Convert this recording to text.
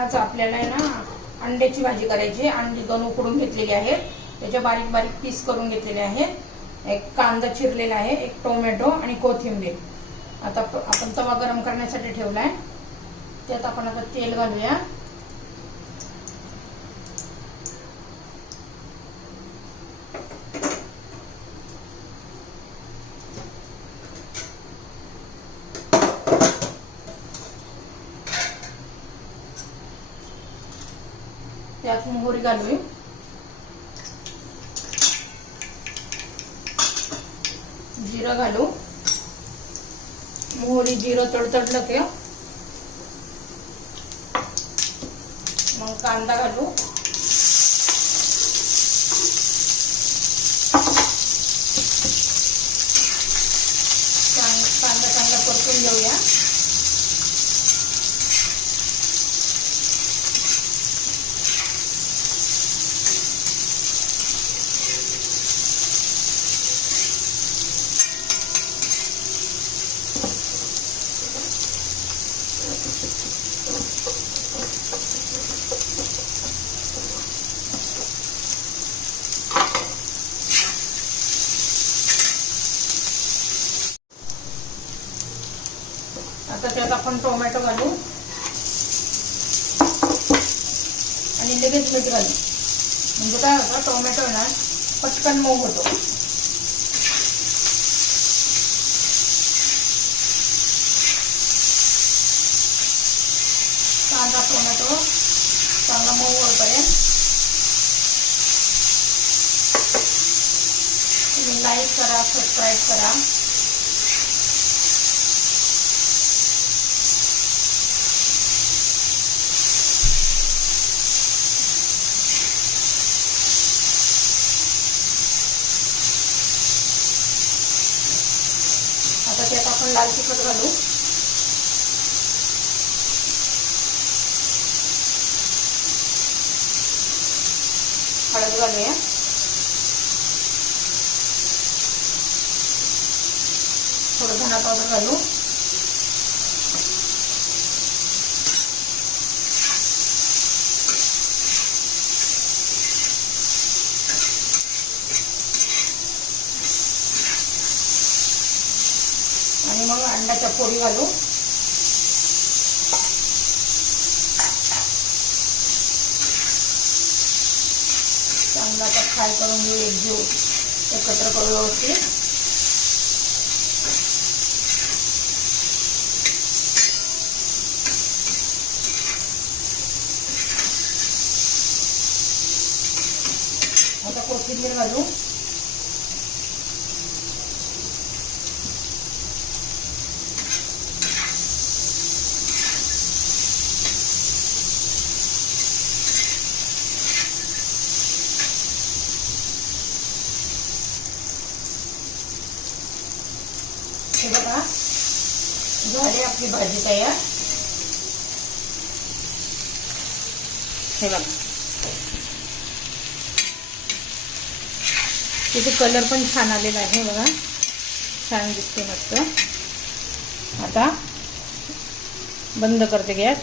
आज आपल्याला आहे ना अंड्याची भाजी करायची अंडी दोन उकडून घेतलेली आहेत. त्याच्या बारीक बारीक पीस करून घेतलेले आहेत. एक कांदा चिरलेला आहे एक टोमॅटो आणि कोथिंबीर. आता प- आपण तवा गरम करण्यासाठी ठेवला आहे त्यात आपण आता तेल घालूया. त्यात मोहरी घालूया जिरं घालू. मोहरी जिरं तडतडलं की. मग कांदा घालू चांग- कांदा चांगला परतून घेऊया आता त्यात आपण टोमॅटो घालू. आणि लगेच मीठ घालू. म्हणजे काय होतं टोमॅटो ना पटकन मऊ होतो. कांदा टोमॅटो चांगला मऊ होईपर्यंत. तुम्ही लाईक करा सबस्क्राईब करा. त्यात आपण लाल तिखट घालू. हळद घालूया. थोडं धना पावडर घालू. आणि मग अंड्याच्या पोळी घालू चांगला तर फ्राय करून घेऊ एक जीव एकत्र करू व्यवस्थित. आता कोथिंबीर घालू. बघा. झाली आपली भाजी तयार. हे बघा. तिथे कलर पण छान आलेला आहे बघा. छान दिसते मस्त. आता बंद करते गॅस.